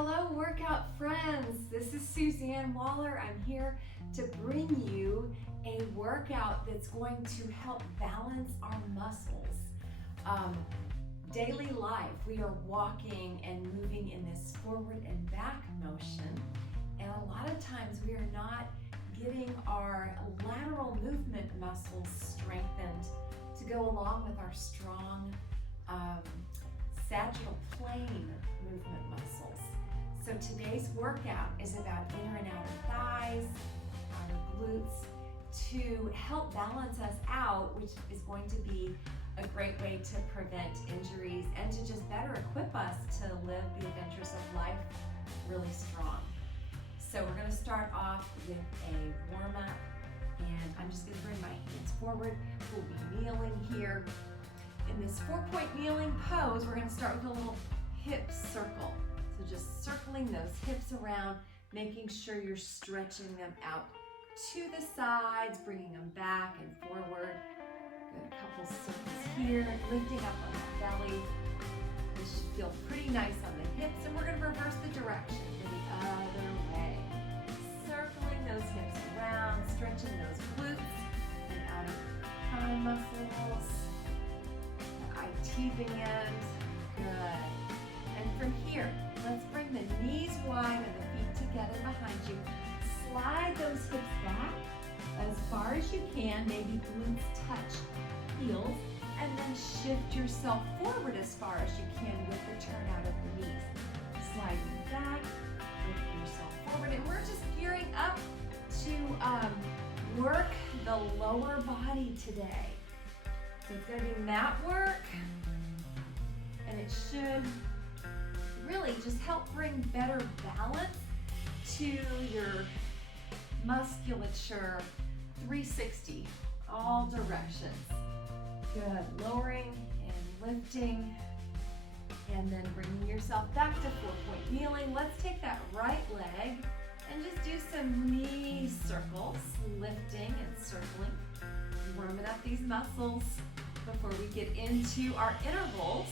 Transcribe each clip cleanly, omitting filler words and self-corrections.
Hello, workout friends. This is Suzanne Waller. I'm here to bring you a workout that's going to help balance our muscles. Daily life, we are walking and moving in this forward and back motion, and a lot of times we are not getting our lateral movement muscles strengthened to go along with our strong sagittal plane movement muscles. So today's workout is about inner and outer thighs, outer glutes, to help balance us out, which is going to be a great way to prevent injuries and to just better equip us to live the adventures of life really strong. So we're going to start off with a warm-up, and I'm just going to bring my hands forward. We'll be kneeling here. In this 4-point kneeling pose, we're going to start with a little hip circle. So just circling those hips around, making sure you're stretching them out to the sides, bringing them back and forward. Good, a couple circles here, lifting up on the belly. This should feel pretty nice on the hips, and we're going to reverse the direction to the other way. Circling those hips around, stretching those glutes and outer thigh muscles. IT band, good. And from here, let's bring the knees wide and the feet together behind you. Slide those hips back as far as you can, maybe glutes touch heels, and then shift yourself forward as far as you can with the turn out of the knees. Sliding back, lift yourself forward, and we're just gearing up to work the lower body today. So it's going to be mat work, and it should really just help bring better balance to your musculature, 360, all directions. Good, lowering and lifting, and then bringing yourself back to 4-point kneeling. Let's take that right leg and just do some knee circles, lifting and circling, warming up these muscles before we get into our intervals.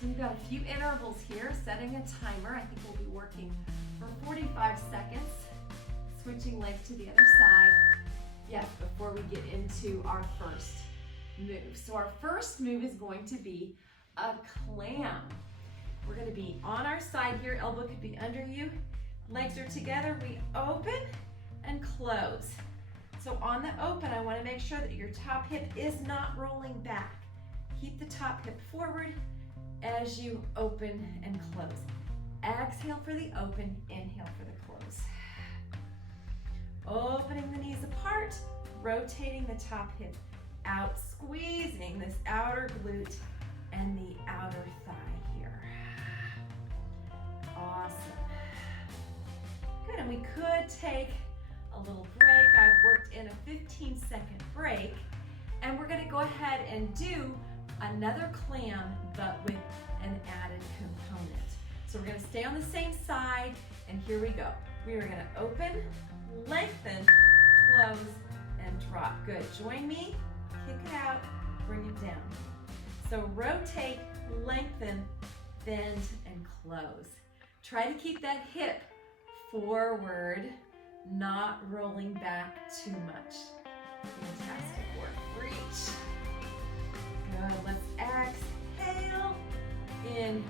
So we've got a few intervals here, setting a timer. I think we'll be working for 45 seconds, switching legs to the other side. Yes, before we get into our first move. So our first move is going to be a clam. We're going to be on our side here, elbow could be under you, legs are together, we open and close. So on the open, I want to make sure that your top hip is not rolling back. Keep the top hip forward as you open and close. Exhale for the open, inhale for the close. Opening the knees apart, rotating the top hip out, squeezing this outer glute and the outer thigh here. Awesome. Good, and we could take a little break. I've worked in a 15-second break, and we're going to go ahead and do another clam, but with an added component. So we're going to stay on the same side, and here we go. We are going to open, lengthen, close, and drop. Good. Join me. Kick it out. Bring it down. So rotate, lengthen, bend, and close. Try to keep that hip forward, not rolling back too much. Fantastic work. Reach. Good. Let's exhale. Inhale.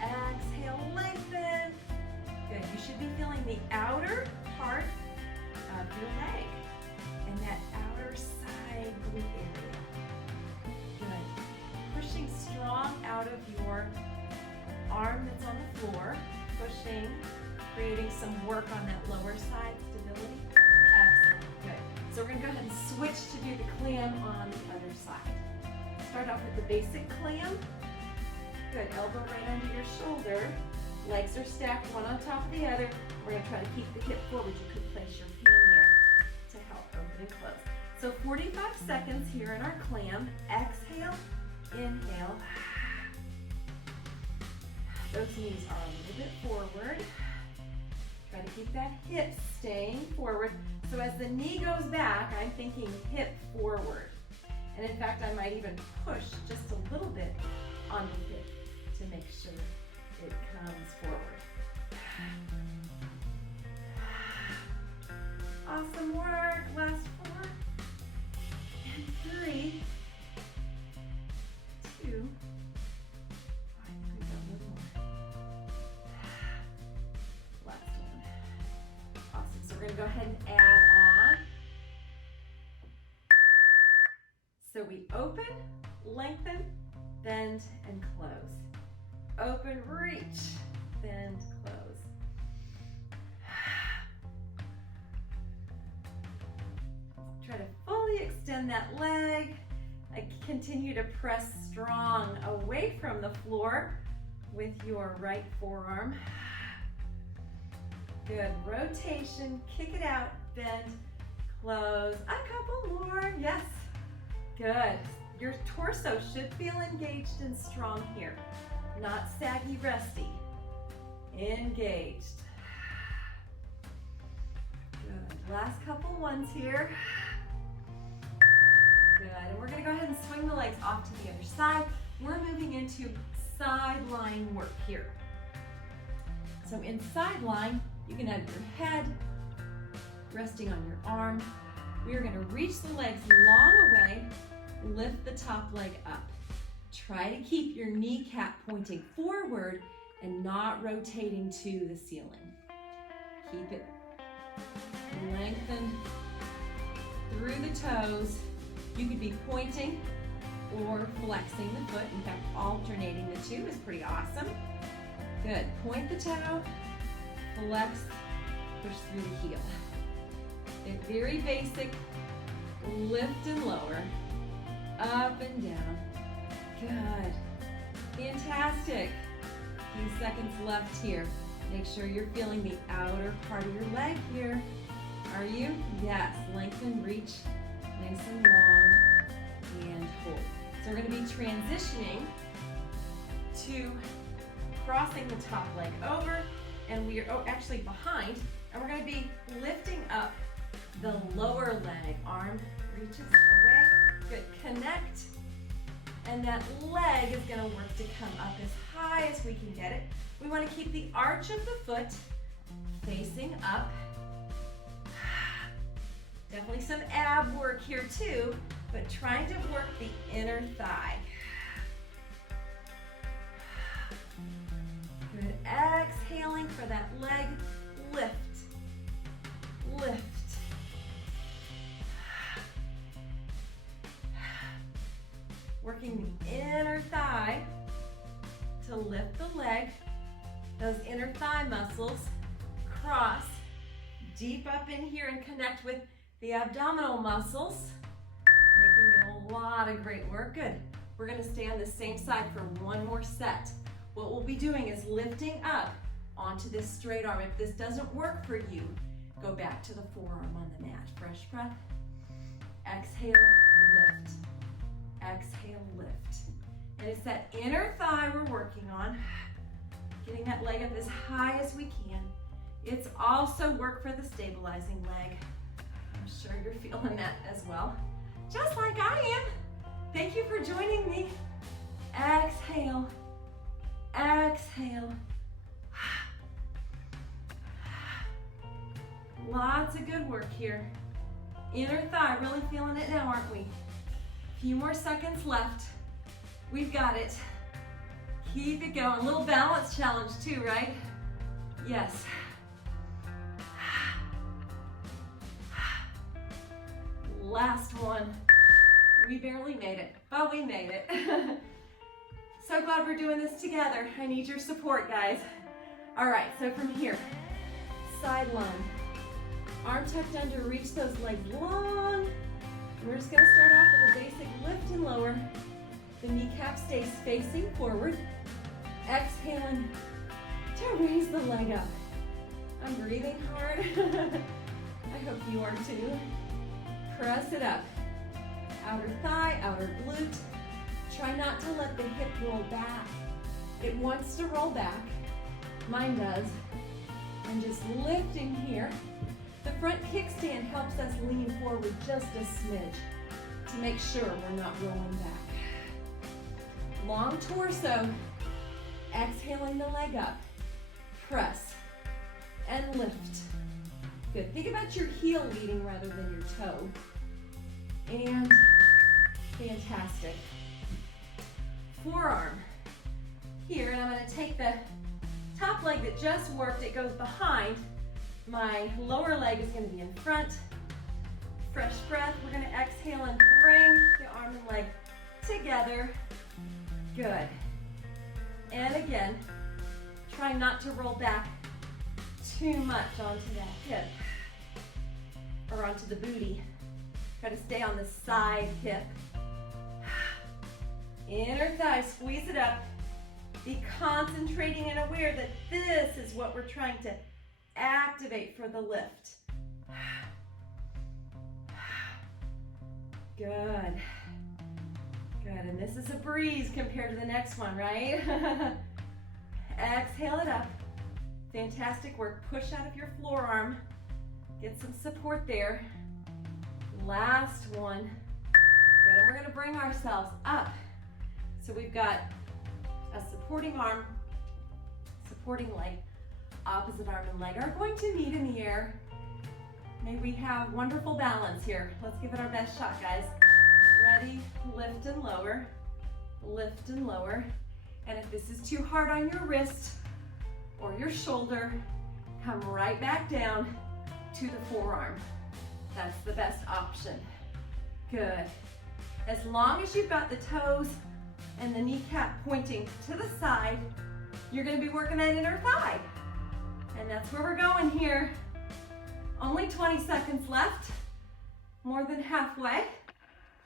Exhale. Lengthen. Good. You should be feeling the outer part of your leg and that outer side glute area. Good. Pushing strong out of your arm that's on the floor. Pushing, creating some work on that lower side stability. Excellent. Good. So we're going to go ahead and switch to do the clam on the other side. Start off with the basic clam. Good. Elbow right under your shoulder. Legs are stacked one on top of the other. We're going to try to keep the hip forward. You could place your hand there to help open and close. So 45 seconds here in our clam. Exhale, inhale. Those knees are a little bit forward. Try to keep that hip staying forward. So as the knee goes back, I'm thinking hip forward. And in fact, I might even push just a little bit on the hip to make sure it comes forward. we're gonna go ahead and add on. So we open, lengthen, bend, and close. Open, reach, bend, close. Try to fully extend that leg. Continue to press strong away from the floor with your right forearm. Good, rotation, kick it out, bend, close. A couple more, yes. Good, your torso should feel engaged and strong here, not saggy, resty. Engaged. Good, last couple ones here. Good, and we're gonna go ahead and swing the legs off to the other side. We're moving into sideline work here. So in sideline, you can have your head resting on your arm. We are gonna reach the legs long away, lift the top leg up. Try to keep your kneecap pointing forward and not rotating to the ceiling. Keep it lengthened through the toes. You could be pointing or flexing the foot. In fact, alternating the two is pretty awesome. Good, point the toe, flex, push through the heel. They're very basic, lift and lower, up and down. Good, fantastic. A few seconds left here. Make sure you're feeling the outer part of your leg here. Are you? Yes, lengthen, reach, nice and long, and hold. So we're gonna be transitioning to crossing the top leg over, and we are actually behind, and we're gonna be lifting up the lower leg. Arm reaches away, good, connect, and that leg is gonna work to come up as high as we can get it. We wanna keep the arch of the foot facing up. Definitely some ab work here too, but trying to work the inner thigh. Good, exhaling for that leg lift, lift. Working the inner thigh to lift the leg. Those inner thigh muscles cross deep up in here and connect with the abdominal muscles, making it a lot of great work. Good. We're going to stay on the same side for one more set. What we'll be doing is lifting up onto this straight arm. If this doesn't work for you, go back to the forearm on the mat. Fresh breath. Exhale, lift. Exhale, lift. And it's that inner thigh we're working on. Getting that leg up as high as we can. It's also work for the stabilizing leg. I'm sure you're feeling that as well, just like I am. Thank you for joining me. Exhale, exhale. Lots of good work here. Inner thigh, really feeling it now, aren't we? Few more seconds left. We've got it. Keep it going. A little balance challenge too, right? Yes. Last one. We barely made it, but we made it. So glad we're doing this together. I need your support, guys. All right, so from here, side lunge. Arm tucked under, reach those legs long. We're just gonna start off with a basic lift and lower. The kneecap stays facing forward. Exhaling to raise the leg up. I'm breathing hard. I hope you are too. Press it up. Outer thigh, outer glute. Try not to let the hip roll back. It wants to roll back. Mine does. And just lifting here. The front kickstand helps us lean forward just a smidge to make sure we're not rolling back. Long torso. Exhaling the leg up. Press and lift. Good. Think about your heel leading rather than your toe. And fantastic. Forearm here, and I'm going to take the top leg that just worked. It goes behind. My lower leg is gonna be in front. Fresh breath. We're gonna exhale and bring the arm and leg together. Good. And again, try not to roll back too much onto that hip or onto the booty. Try to stay on the side hip. Inner thigh, squeeze it up. Be concentrating and aware that this is what we're trying to activate for the lift. Good. Good, and this is a breeze compared to the next one, right? Exhale it up. Fantastic work. Push out of your forearm. Get some support there. Last one. Good, and we're gonna bring ourselves up. So we've got a supporting arm, supporting leg, opposite arm and leg are going to meet in the air. May we have wonderful balance here. Let's give it our best shot, guys. Ready, lift and lower, lift and lower. And if this is too hard on your wrist or your shoulder, come right back down to the forearm. That's the best option. Good. As long as you've got the toes and the kneecap pointing to the side, you're gonna be working that inner thigh. And that's where we're going here. Only 20 seconds left, more than halfway.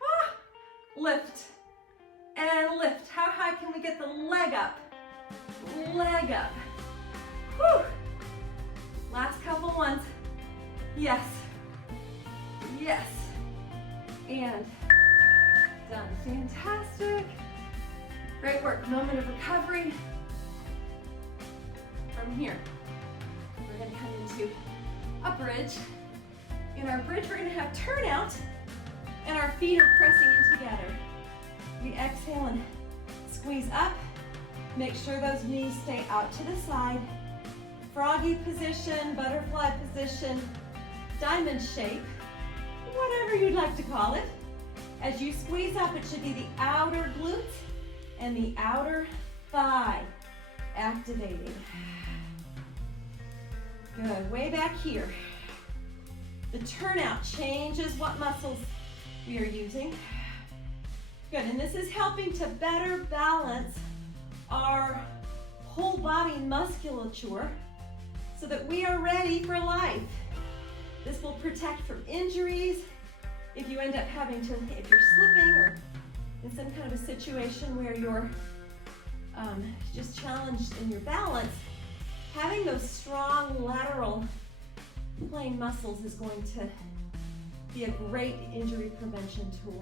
Ah, lift and lift. How high can we get the leg up? Leg up. Whew. Last couple ones. Yes. Yes. And done. Fantastic. Great work. Moment of recovery. From here, we're going to come into a bridge. In our bridge, we're going to have turnout, and our feet are pressing in together. We exhale and squeeze up. Make sure those knees stay out to the side. Froggy position, butterfly position, diamond shape, whatever you'd like to call it. As you squeeze up, it should be the outer glute and the outer thigh activating. Good, way back here. The turnout changes what muscles we are using. Good, and this is helping to better balance our whole body musculature so that we are ready for life. This will protect from injuries. If you end up having to, if you're slipping or in some kind of a situation where you're just challenged in your balance, having those strong lateral playing muscles is going to be a great injury prevention tool.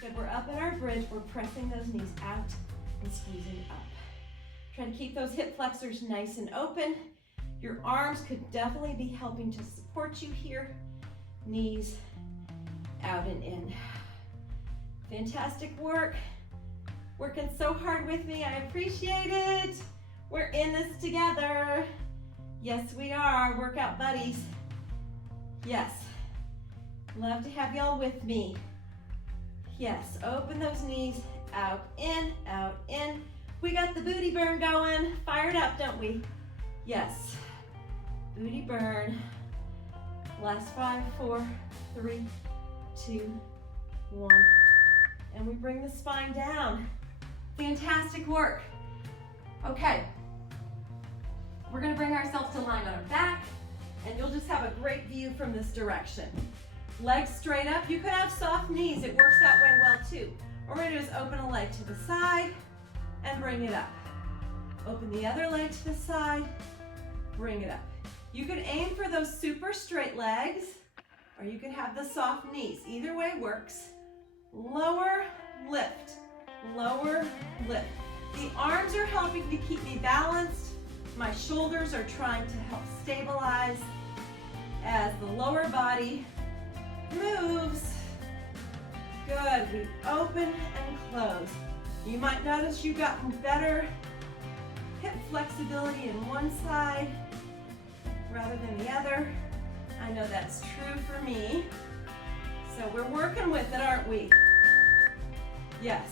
Good, we're up in our bridge. We're pressing those knees out and squeezing up. Try to keep those hip flexors nice and open. Your arms could definitely be helping to support you here. Knees out and in. Fantastic work. Working so hard with me. I appreciate it. We're in this together. Yes, we are. Workout buddies. Yes. Love to have y'all with me. Yes, open those knees, out, in, out, in. We got the booty burn going. Fired up, don't we? Yes. Booty burn. Last 5, 4, 3, 2, 1. And we bring the spine down. Fantastic work. Okay. We're gonna bring ourselves to line on our back, and you'll just have a great view from this direction. Legs straight up. You could have soft knees. It works that way well too. What we're gonna do is open a leg to the side and bring it up. Open the other leg to the side, bring it up. You could aim for those super straight legs, or you could have the soft knees. Either way works. Lower, lift, lower, lift. The arms are helping to keep me balanced. My shoulders are trying to help stabilize as the lower body moves. Good, we open and close. You might notice you've gotten better hip flexibility in one side rather than the other. I know that's true for me. So we're working with it, aren't we? Yes.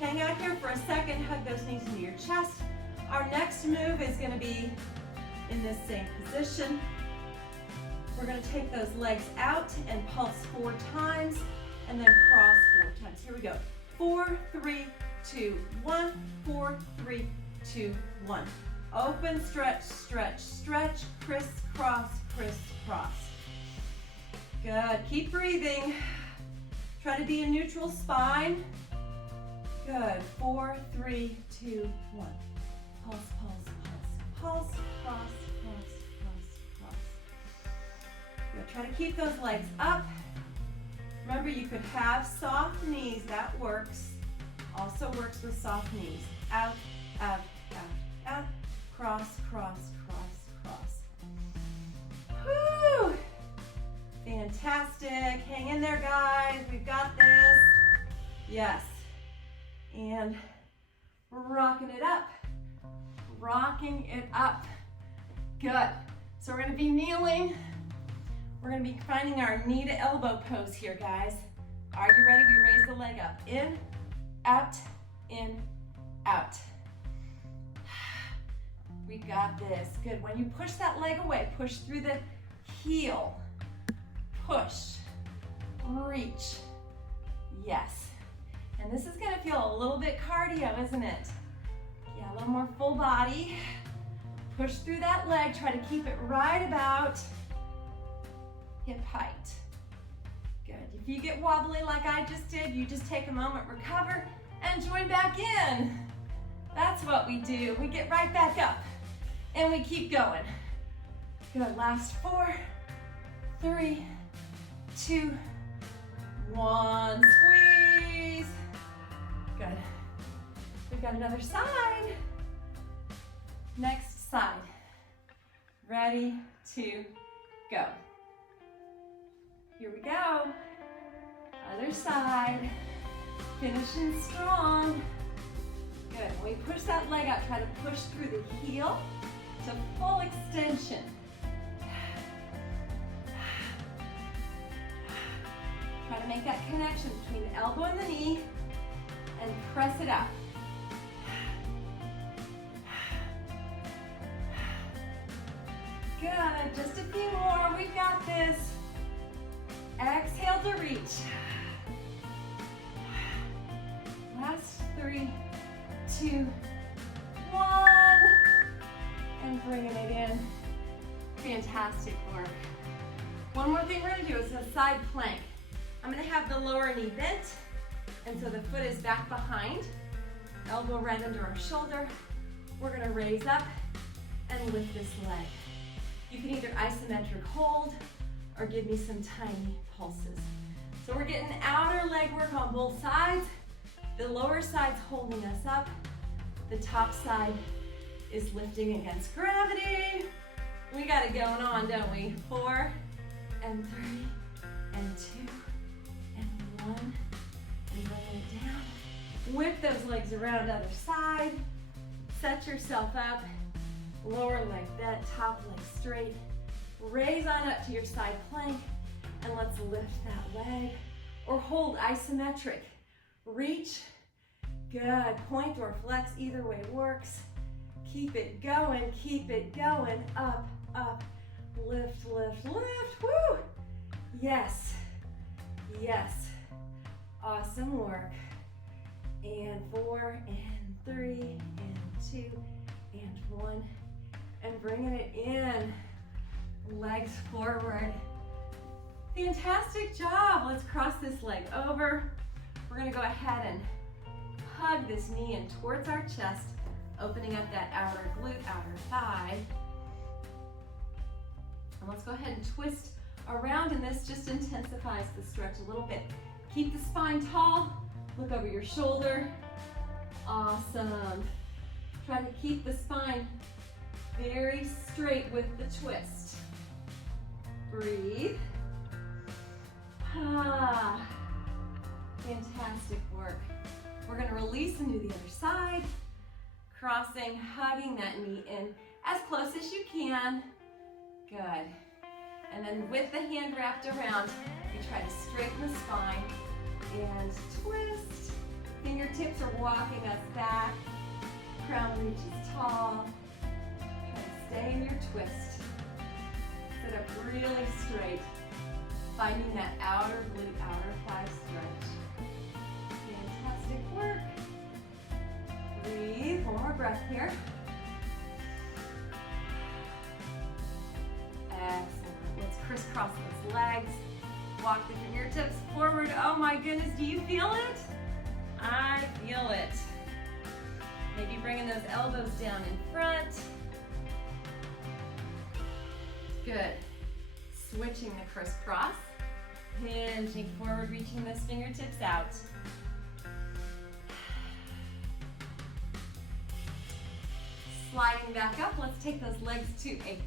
Hang out here for a second, hug those knees into your chest. Our next move is going to be in this same position. We're going to take those legs out and pulse 4 times and then cross 4 times. Here we go. 4, 3, 2, 1. 4, 3, 2, 1. Open, stretch, stretch, stretch, crisscross, crisscross. Good. Keep breathing. Try to be a neutral spine. Good. 4, 3, 2, 1. Pulse, pulse, pulse, pulse, cross, cross, cross, cross. Good. Try to keep those legs up. Remember, you could have soft knees. That works. Also works with soft knees. Out, out, out, out. Cross, cross, cross, cross. Whew! Fantastic. Hang in there, guys. We've got this. Yes. And rocking it up. Rocking it up. Good. So we're going to be kneeling. We're going to be finding our knee to elbow pose here, guys. Are you ready? We raise the leg up. In, out, in, out. We got this. Good. When you push that leg away, push through the heel. Push. Reach. Yes. And this is going to feel a little bit cardio, isn't it? Yeah, a little more full body. Push through that leg. Try to keep it right about hip height. Good. If you get wobbly like I just did, you just take a moment, recover, and join back in. That's what we do. We get right back up, and we keep going. Good. Last 4, 3, 2, 1. Squeeze. Good. We've got another side. Next side. Ready to go. Here we go. Other side. Finishing strong. Good. When we push that leg out, try to push through the heel to full extension. Try to make that connection between the elbow and the knee and press it out. Good. Just a few more. We've got this. Exhale to reach. Last 3, 2, 1. And bringing it in. Fantastic work. One more thing we're going to do is a side plank. I'm going to have the lower knee bent, and so the foot is back behind, elbow right under our shoulder. We're going to raise up and lift this leg. You can either isometric hold or give me some tiny pulses. So we're getting outer leg work on both sides. The lower side's holding us up. The top side is lifting against gravity. We got it going on, don't we? 4 and 3 and 2 and 1. And bring it down. Whip those legs around other side. Set yourself up. Lower leg bent, top leg straight. Raise on up to your side plank, and let's lift that leg. Or hold isometric. Reach. Good. Point or flex, either way works. Keep it going, keep it going. Up, up, lift, lift, lift. Woo! Yes, yes. Awesome work. And 4 and 3 and 2 and 1. And bringing it in. Legs forward. Fantastic job. Let's cross this leg over. We're going to go ahead and hug this knee in towards our chest, opening up that outer glute, outer thigh. And let's go ahead and twist around, and this just intensifies the stretch a little bit. Keep the spine tall. Look over your shoulder. Awesome. Try to keep the spine very straight with the twist. Breathe. Ah, fantastic work. We're going to release and do the other side. Crossing, hugging that knee in as close as you can. Good. And then with the hand wrapped around, you try to straighten the spine and twist. Fingertips are walking us back. Crown reaches tall. Try to stay in your twist. Sit up really straight, finding that outer glute, outer thigh stretch. Fantastic work. Breathe, one more breath here. Excellent. Let's crisscross those legs. Walk the fingertips forward. Oh my goodness, do you feel it? I feel it. Maybe bringing those elbows down in front. Good. Switching the crisscross. Hinging forward, reaching those fingertips out. Sliding back up, let's take those legs to a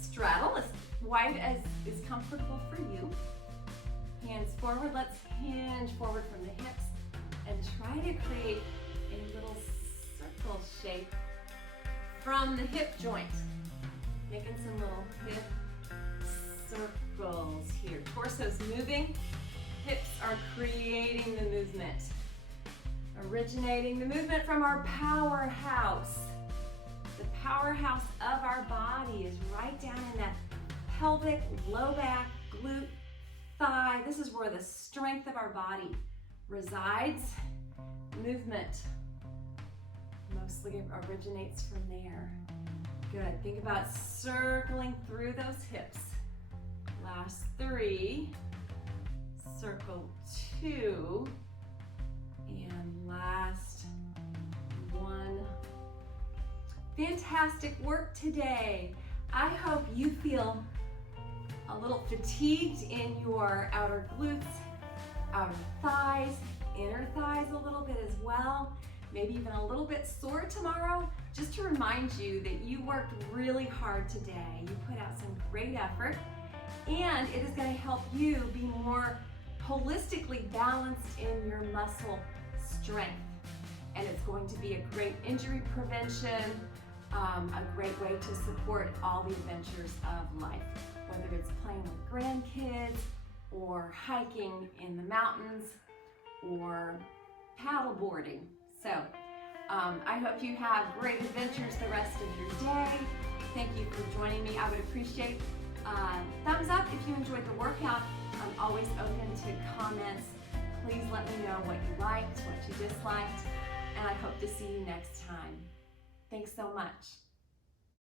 straddle, as wide as is comfortable for you. Hands forward, let's hinge forward from the hips and try to create a little circle shape from the hip joint. Making some little hip circles here. Torso's moving, hips are creating the movement. Originating the movement from our powerhouse. The powerhouse of our body is right down in that pelvic, low back, glute, thigh. This is where the strength of our body resides. Movement mostly originates from there. Good. Think about circling through those hips. Last 3. Circle 2. And last 1. Fantastic work today. I hope you feel a little fatigued in your outer glutes, outer thighs, inner thighs a little bit as well. Maybe even a little bit sore tomorrow. Just to remind you that you worked really hard today. You put out some great effort, and it is going to help you be more holistically balanced in your muscle strength. And it's going to be a great injury prevention, a great way to support all the adventures of life, whether it's playing with grandkids or hiking in the mountains or paddle boarding. So I hope you have great adventures the rest of your day. Thank you for joining me. I would appreciate thumbs up if you enjoyed the workout. I'm always open to comments. Please let me know what you liked, what you disliked, and I hope to see you next time. Thanks so much.